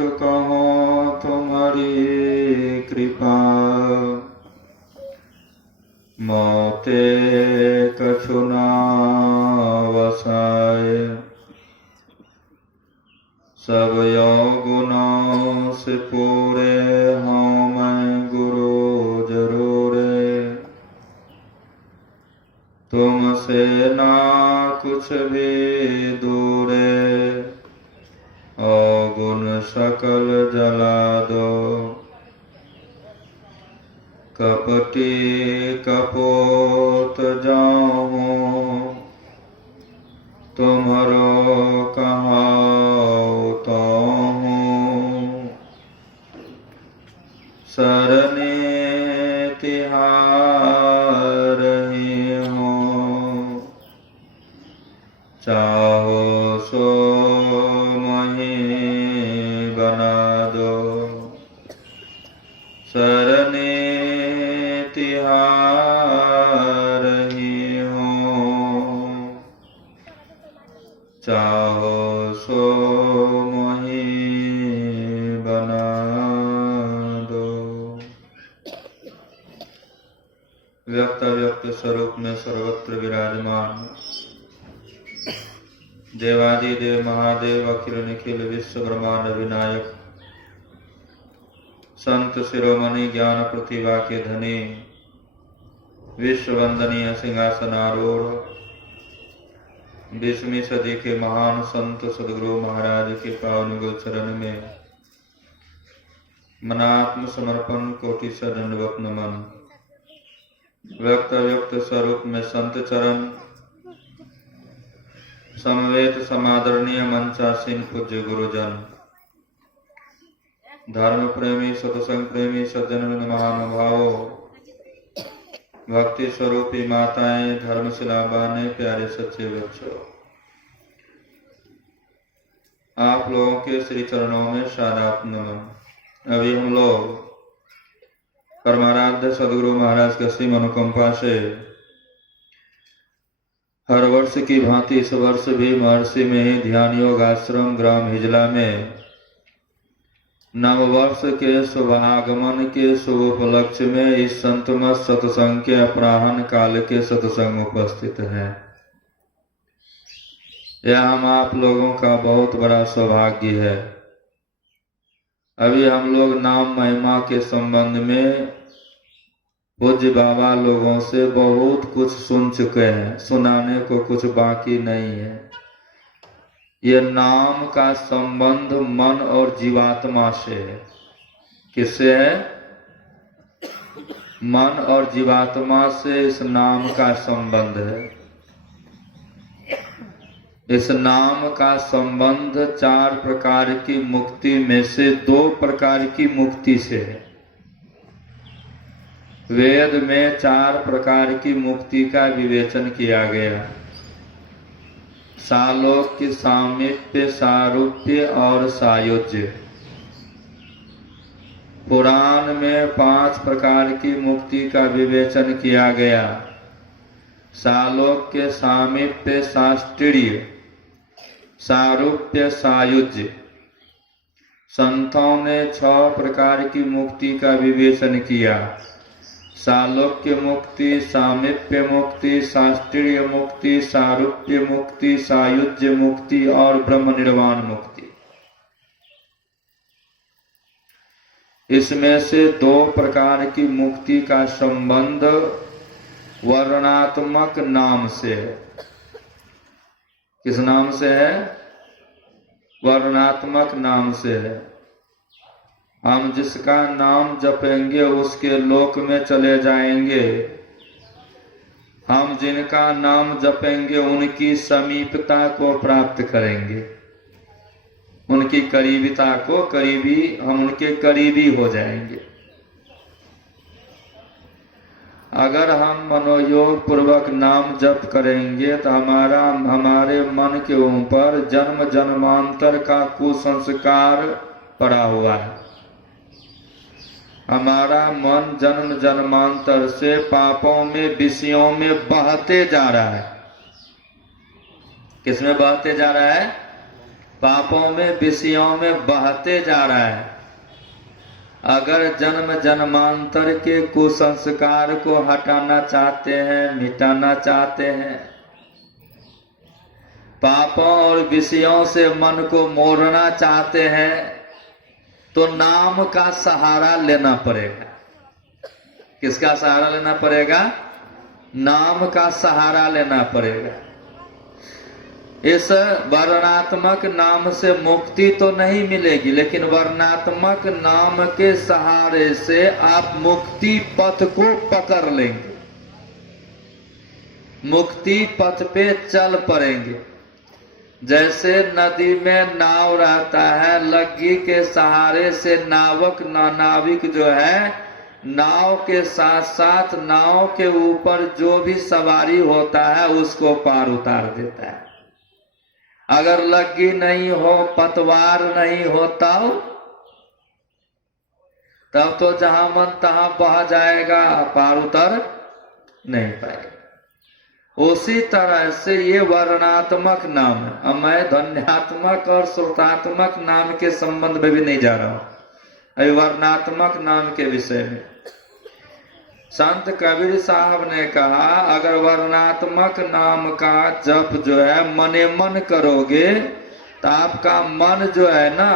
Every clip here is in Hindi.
कछु कहो तुम्हारी कृपा, मोते कछु ना वसाय। सब यौगुनों से पूरे हूँ मैं गुरु जरूरे, तुमसे ना कुछ भी दूरे, अवगुण सकल जला दो। कपटी कपोत जाऊँ, तुम्हारो कहाओ तो हूँ। सरने तिहार ही हूँ, चाहो सो मही बना दो। सरने तिहार ही हूँ, चाहो सो मोहि बना दो। व्यक्त व्यक्त स्वरूप में सर्वत्र विराजमान देवादिदेव महादेव अखिल निखिल विश्व ब्रह्मांड विनायक, संत शिरोमणि ज्ञान प्रतिभा के धनी, विश्व वंदनीय सिंहासनारूढ़, 20वीं सदी के महान संत सदगुरु महाराज के पावन गोचरण में मनात्म समर्पण कोटि से दंडवत नमन। व्यक्त व्यक्त स्वरूप में संत चरण, समवेत समादरणीय मंचासीन पूज्य गुरुजन, धर्म प्रेमी सत्संग प्रेमी सज्जन महानुभावों, भक्ति स्वरूपी माताएं, धर्मशिला बाने, प्यारे सच्चे बच्चों, आप लोगों के श्री चरणों में शादाब नमन। अभी हम लोग परमाराध्य सदगुरु महाराज की असीम अनुकंपा से हर वर्ष की भांति इस वर्ष भी महर्षि में ही ध्यान योग आश्रम ग्राम हिजला में नववर्ष के शुभागमन के शुभ उपलक्ष्य में इस संतमत सत्संग के अपराह्न काल के सत्संग उपस्थित है। यह हम आप लोगों का बहुत बड़ा सौभाग्य है। अभी हम लोग नाम महिमा के संबंध में पूज्य बाबा लोगों से बहुत कुछ सुन चुके हैं, सुनाने को कुछ बाकी नहीं है। ये नाम का संबंध मन और जीवात्मा से है। किससे है? मन और जीवात्मा से इस नाम का संबंध है। इस नाम का संबंध 4 प्रकार की मुक्ति में से 2 प्रकार की मुक्ति से है। वेद में 4 प्रकार की मुक्ति का विवेचन किया गया, सालोक्य, सामीप्य, सारूप्य और सायुज्य। पुराण में 5 प्रकार की मुक्ति का विवेचन किया गया, सालोक्य, सामीप्य, साष्टीर्य, सारूप्य, सायुज्य। संतों ने 6 प्रकार की मुक्ति का विवेचन किया, सालोक्य मुक्ति, सामीप्य मुक्ति, साष्टीर्य मुक्ति, सारूप्य मुक्ति, सायुज्य मुक्ति और ब्रह्म निर्वाण मुक्ति। इसमें से 2 प्रकार की मुक्ति का संबंध वर्णात्मक नाम से है। किस नाम से है? वर्णात्मक नाम से है। हम जिसका नाम जपेंगे उसके लोक में चले जाएंगे। हम जिनका नाम जपेंगे उनकी समीपता को प्राप्त करेंगे, उनकी करीबिता को, हम उनके करीबी हो जाएंगे। अगर हम मनोयोग पूर्वक नाम जप करेंगे तो हमारे मन के ऊपर जन्म जन्मांतर का कुसंस्कार पड़ा हुआ है। हमारा मन जन्म जन्मांतर से पापों में, विषयों में बहते जा रहा है। किसमें बहते जा रहा है? पापों में, विषयों में बहते जा रहा है। अगर जन्म जन्मांतर के कुसंस्कार को हटाना चाहते हैं, मिटाना चाहते हैं, पापों और विषयों से मन को मोड़ना चाहते हैं, तो नाम का सहारा लेना पड़ेगा। किसका सहारा लेना पड़ेगा? नाम का सहारा लेना पड़ेगा। इस वर्णात्मक नाम से मुक्ति तो नहीं मिलेगी, लेकिन वर्णात्मक नाम के सहारे से आप मुक्ति पथ को पकड़ लेंगे, मुक्ति पथ पे चल पड़ेंगे। जैसे नदी में नाव रहता है, लग्गी के सहारे से नाविक जो है, नाव के साथ साथ नाव के ऊपर जो भी सवारी होता है उसको पार उतार देता है। अगर लग्गी नहीं हो, पतवार नहीं हो, तब तो जहां मन तहां बह जाएगा, पार उतर नहीं पाएगा। उसी तरह से ये वर्णात्मक नाम है। अब मैं ध्वन्यात्मक और श्रुतात्मक नाम के संबंध में भी नहीं जा रहा हूं, अभी वर्णात्मक नाम के विषय में। संत कबीर साहब ने कहा, अगर वर्णात्मक नाम का जप जो है मने मन करोगे तो आपका मन जो है ना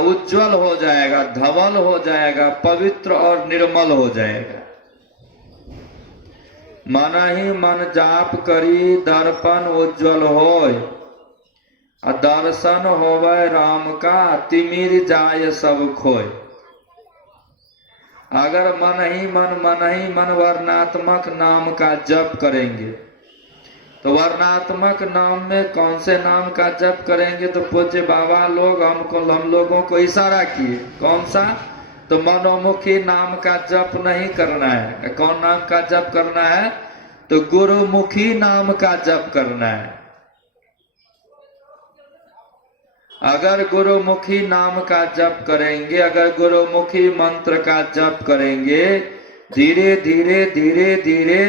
उज्जवल हो जाएगा, धवल हो जाएगा, पवित्र और निर्मल हो जाएगा। मन ही मन जाप करी दर्पण उज्जवल होय, दर्शन होवे राम का तिमिर जाय सब खोय। अगर मन ही मन वर्णात्मक नाम का जप करेंगे, तो वर्णात्मक नाम में कौन से नाम का जप करेंगे? तो पूज्य बाबा लोग हम लोगों को इशारा किए, कौन सा? तो मनोमुखी नाम का जप नहीं करना है। कौन नाम का जप करना है? तो गुरुमुखी नाम का जप करना है। अगर गुरुमुखी नाम का जप करेंगे, अगर गुरुमुखी मंत्र का जप करेंगे, धीरे धीरे धीरे धीरे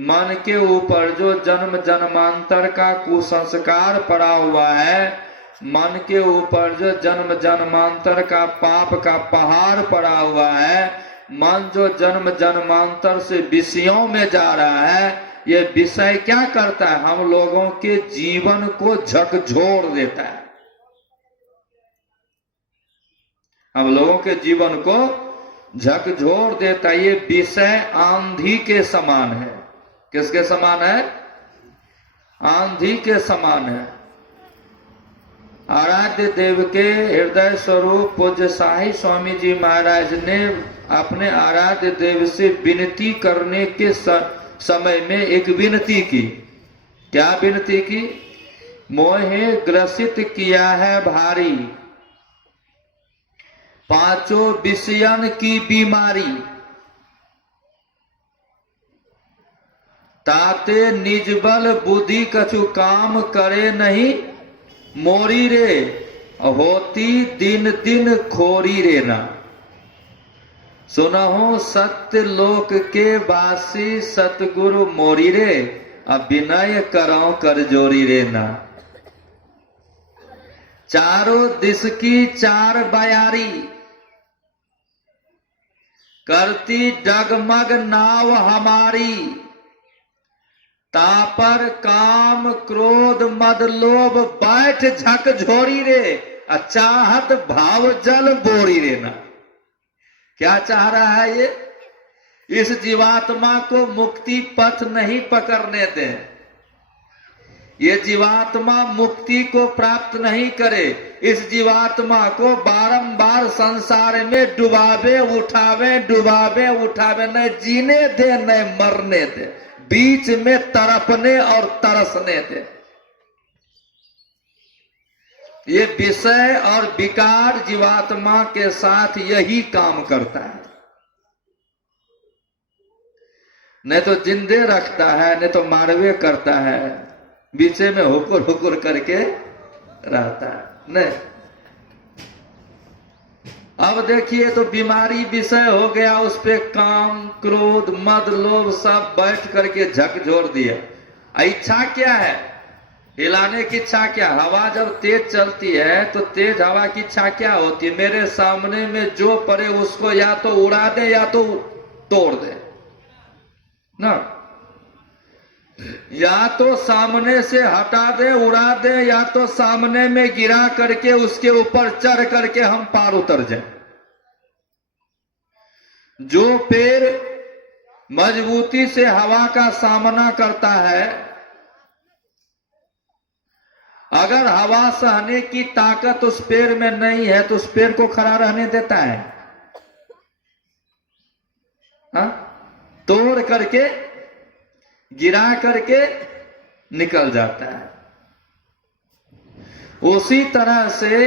मन के ऊपर जो जन्म जन्मांतर का कुसंस्कार पड़ा हुआ है, मन के ऊपर जो जन्म जन्मांतर का पाप का पहाड़ पड़ा हुआ है, मन जो जन्म जन्मांतर से विषयों में जा रहा है, ये विषय क्या करता है? हम लोगों के जीवन को झकझोर देता है, हम लोगों के जीवन को झकझोर देता है। ये विषय आंधी के समान है। किसके समान है? आंधी के समान है। आराध्य देव के हृदय स्वरूप पूज्य शाही स्वामी जी महाराज ने अपने आराध्य देव से विनती करने के समय में एक विनती की। क्या विनती की? मोहे ग्रसित किया है भारी, पांचों विषयन की बीमारी, ताते निजबल बुद्धि कछु काम करे नहीं मोरी रे, होती दिन दिन खोरी रे ना। सुनहु सत्य लोक के वासी सतगुरु मोरी रे, अभिनय करो कर जोरी रे ना। चारों दिश की चार बयारी, करती डगमग नाव हमारी, तापर काम क्रोध मद लोभ बैठ झकझोरी रे, चाहत भाव जल बोरी रे ना। क्या चाह रहा है ये? इस जीवात्मा को मुक्ति पथ नहीं पकड़ने दे, ये जीवात्मा मुक्ति को प्राप्त नहीं करे, इस जीवात्मा को बारंबार संसार में डुबावे उठावे, डुबावे उठावे, न जीने दे न मरने दे, बीच में तड़पने और तरसने दे। ये विषय और विकार जीवात्मा के साथ यही काम करता है। नहीं तो जिंदे रखता है, नहीं तो मारवे करता है, बीच में हुकुर हुकुर करके रहता है। नहीं, अब देखिए तो बीमारी विषय हो गया, उस पे काम क्रोध मद लोभ सब बैठ करके झकझोर दिया। इच्छा क्या है? हिलाने की इच्छा क्या? हवा जब तेज चलती है तो तेज हवा की इच्छा क्या होती है? मेरे सामने में जो पड़े उसको या तो उड़ा दे या तो तोड़ दे ना, या तो सामने से हटा दे, उड़ा दे, या तो सामने में गिरा करके उसके ऊपर चढ़ करके हम पार उतर जाए। जो पेड़ मजबूती से हवा का सामना करता है, अगर हवा सहने की ताकत उस पेड़ में नहीं है तो उस पेड़ को खड़ा रहने देता है? हा? तोड़ करके गिरा करके निकल जाता है। उसी तरह से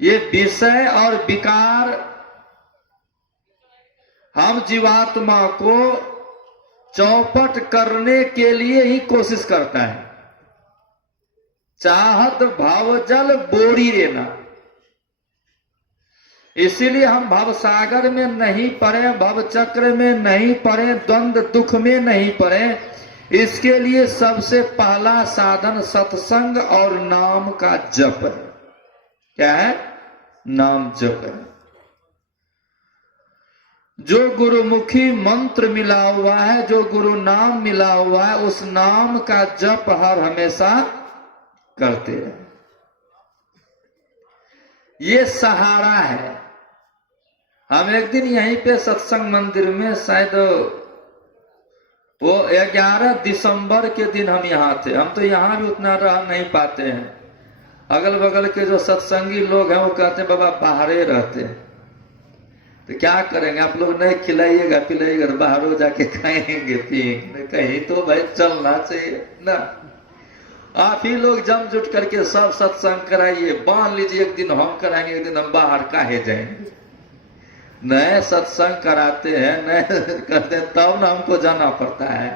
ये विषय और विकार हम जीवात्मा को चौपट करने के लिए ही कोशिश करता है। चाहत भावजल बोरी रेना, इसीलिए हम भव सागर में नहीं पड़े, भव चक्र में नहीं पड़े, द्वंद दुख में नहीं पड़े। इसके लिए सबसे पहला साधन सत्संग और नाम का जप है। क्या है? नाम जप है। जो गुरुमुखी मंत्र मिला हुआ है, जो गुरु नाम मिला हुआ है, उस नाम का जप हर हमेशा करते हैं। ये सहारा है। हम एक दिन यहीं पे सत्संग मंदिर में, शायद वो 11 दिसंबर के दिन हम यहाँ थे। हम तो यहाँ भी उतना रह नहीं पाते हैं। अगल बगल के जो सत्संगी लोग हैं वो कहते हैं बाबा बाहरे रहते हैं। तो क्या करेंगे, आप लोग नहीं खिलाइएगा पिलाइएगा तो बाहरों जाके खाएंगे पिएंगे। कहीं तो भाई चलना चाहिए ना। आप ही लोग जम जुट करके सब सत्संग कराइए, बांध लीजिए, एक दिन हम कराएंगे, एक दिन हम बाहर काहे जाएंगे। नए सत्संग कराते हैं, नए करते हैं, तब ना हमको जाना पड़ता है?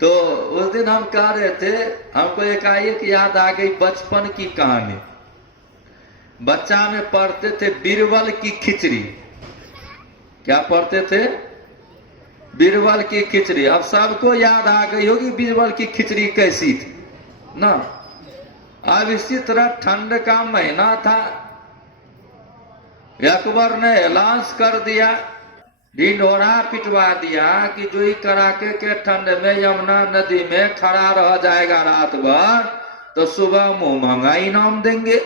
तो उस दिन हम कह रहे थे, हमको एकाएक याद आ गई बचपन की कहानी। बच्चा में पढ़ते थे बीरबल की खिचड़ी। क्या पढ़ते थे? बीरबल की खिचड़ी। अब सबको याद आ गई होगी बीरबल की खिचड़ी कैसी थी ना। अब इसी तरह ठंड का महीना था, अकबर ने ऐलान कर दिया, ढिंढोरा पिटवा दिया कि जो ही कड़ाके के ठंड में यमुना नदी में खड़ा रह जाएगा रात भर तो सुबह मुंह महंगा इनाम देंगे।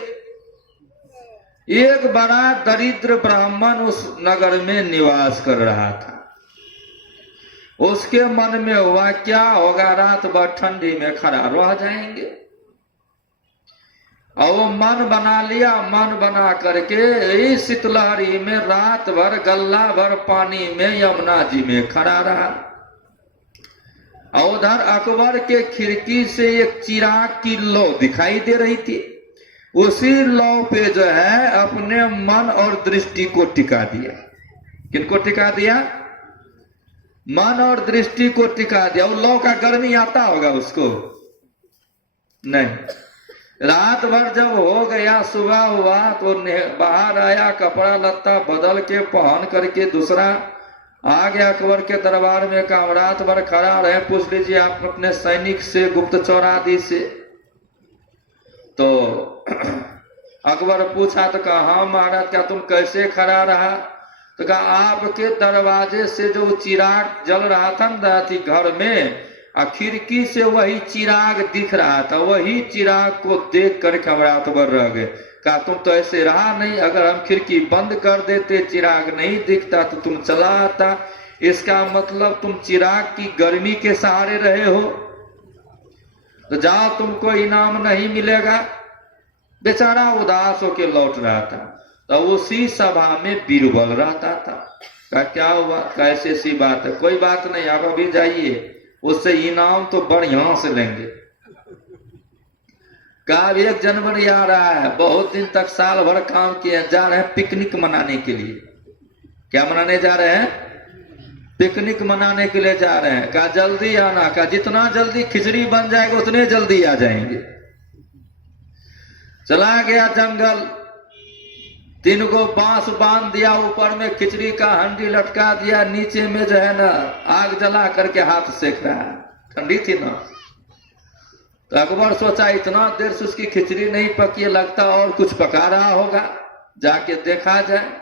एक बड़ा दरिद्र ब्राह्मण उस नगर में निवास कर रहा था। उसके मन में हुआ क्या होगा, रात भर ठंडी में खड़ा रह जाएंगे। और वो मन बना लिया, मन बना करके इस शीतलहरी में रात भर गल्ला भर पानी में यमुना जी में खड़ा रहा। और उधर अकबर के खिड़की से एक चिराग की लौ दिखाई दे रही थी। उसी लौ पे जो है अपने मन और दृष्टि को टिका दिया। किनको टिका दिया? मन और दृष्टि को टिका दिया। वो लौ का गर्मी आता होगा उसको? नहीं। रात भर जब हो गया, सुबह हुआ तो बाहर आया, कपड़ा लत्ता बदल के पहन करके दूसरा आ गया अकबर के दरबार में। कहा रात भर खड़ा रहे, पूछ लीजिए आप अपने सैनिक से, गुप्तचर आदि से। तो अकबर पूछा तो कहा हाँ महाराज, क्या तुम कैसे खड़ा रहा? तो कहा आपके दरवाजे से जो चिराग जल रहा था ना थी घर में, खिड़की से वही चिराग दिख रहा था। वही चिराग को देख कर घबराहट भर रह गए। कहा तुम तो ऐसे रहा नहीं, अगर हम खिड़की बंद कर देते, चिराग नहीं दिखता तो तुम चला आता। इसका मतलब तुम चिराग की गर्मी के सहारे रहे हो, तो जाओ तुमको इनाम नहीं मिलेगा। बेचारा उदास होके लौट रहा था। तो उसी सभा में बीरबल रहता था। कहा क्या हुआ? कैसे सी बात है? कोई बात नहीं, आप अभी जाइए, उससे इनाम तो बढ़िया से लेंगे। कहा 1 जनवरी आ रहा है, बहुत दिन तक साल भर काम किए, जा रहे हैं पिकनिक मनाने के लिए। क्या मनाने जा रहे हैं? पिकनिक मनाने के लिए जा रहे हैं। कहा जल्दी आना। कहा जितना जल्दी खिचड़ी बन जाएगा उतने जल्दी आ जाएंगे। चला गया जंगल, 3 को बांस बांध दिया, ऊपर में खिचड़ी का हंडी लटका दिया, नीचे में जो है ना आग जला करके हाथ सेक रहा है। ठंडी थी ना। तो अकबर सोचा इतना देर से उसकी खिचड़ी नहीं पकी, लगता और कुछ पका रहा होगा, जाके देखा जाए।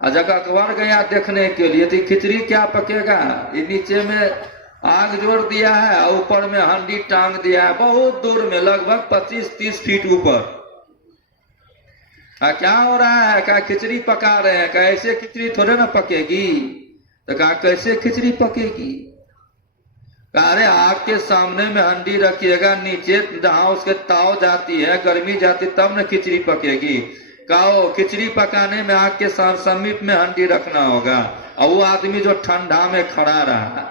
जब अकबर गया देखने के लिए तो खिचड़ी क्या पकेगा, ये नीचे में आग जोड़ दिया है और ऊपर में हंडी टांग दिया है, बहुत दूर में, लगभग 25-30 फीट ऊपर। क्या हो रहा है? कहा खिचड़ी पका रहे हैं। कहा ऐसे खिचड़ी थोड़े ना पकेगी। तो कहा कैसे खिचड़ी पकेगी? कहा अरे आग के सामने में हंडी रखिएगा, नीचे जहां उसके ताव जाती है, गर्मी जाती, तब न खिचड़ी पकेगी। कहो खिचड़ी पकाने में आग के समीप में हंडी रखना होगा। और वो आदमी जो ठंडा में खड़ा रहा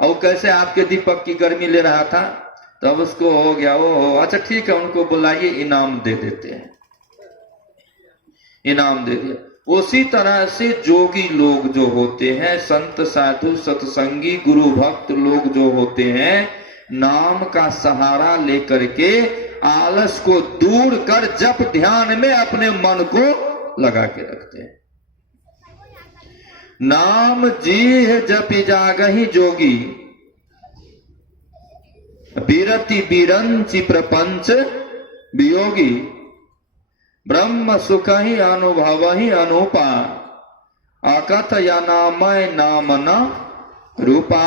और कैसे आपके दीपक की गर्मी ले रहा था, तब उसको हो गया ओ अच्छा ठीक है, उनको बुलाइए, इनाम दे देते हैं। इनाम दे दिया। उसी तरह से जोगी लोग जो होते हैं, संत साधु सत्संगी गुरु भक्त लोग जो होते हैं, नाम का सहारा लेकर के आलस को दूर कर जप ध्यान में अपने मन को लगा के रखते हैं। नाम जी है जपि जागहि जोगी, बीरति बीरंचि प्रपंच वियोगी, ब्रह्म सुख ही अनुभव ही अनुपा, अकथ या नामय नाम न रूपा,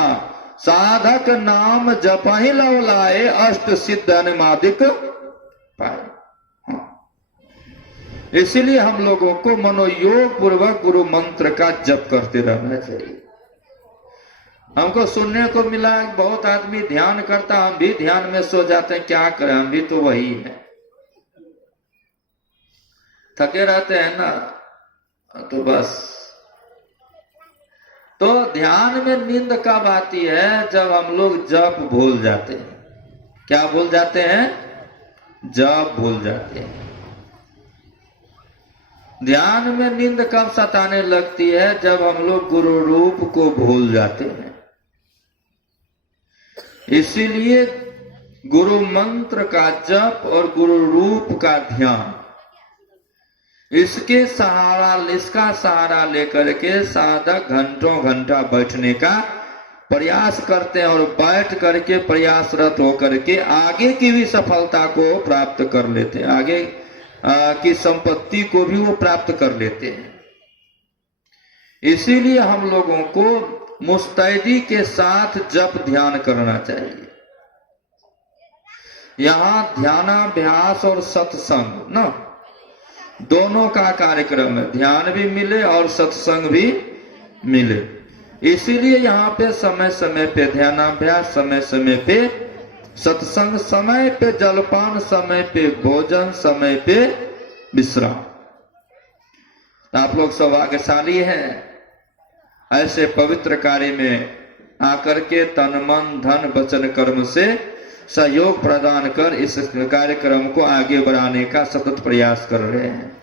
साधक नाम जप ही लवलाए, अष्ट सिद्ध अनुमादिक पाए। इसलिए हम लोगों को मनोयोग पूर्वक गुरु मंत्र का जप करते रहना चाहिए। हमको सुनने को मिला बहुत आदमी ध्यान करता, हम भी ध्यान में सो जाते हैं, क्या करें, हम भी तो वही है, थके रहते हैं ना, तो बस। तो ध्यान में नींद कब आती है? जब हम लोग जप भूल जाते हैं। क्या भूल जाते हैं? जप भूल जाते हैं। ध्यान में नींद कब सताने लगती है? जब हम लोग गुरु रूप को भूल जाते हैं। इसीलिए गुरु मंत्र का जप और गुरु रूप का ध्यान, इसका सहारा लेकर के साधक घंटों घंटा बैठने का प्रयास करते हैं और बैठ करके प्रयासरत होकर के आगे की भी सफलता को प्राप्त कर लेते हैं, आगे की संपत्ति को भी वो प्राप्त कर लेते हैं। इसीलिए हम लोगों को मुस्तैदी के साथ जप ध्यान करना चाहिए। यहाँ ध्यानाभ्यास और सत्संग ना, दोनों का कार्यक्रम है, ध्यान भी मिले और सत्संग भी मिले। इसीलिए यहाँ पे समय समय पे ध्यानाभ्यास, समय समय पे सत्संग, समय पे जलपान, समय पे भोजन, समय पे विश्राम। आप लोग सौभाग्यशाली हैं, ऐसे पवित्र कार्य में आकर के तन मन धन वचन कर्म से सहयोग प्रदान कर इस कार्यक्रम को आगे बढ़ाने का सतत प्रयास कर रहे हैं।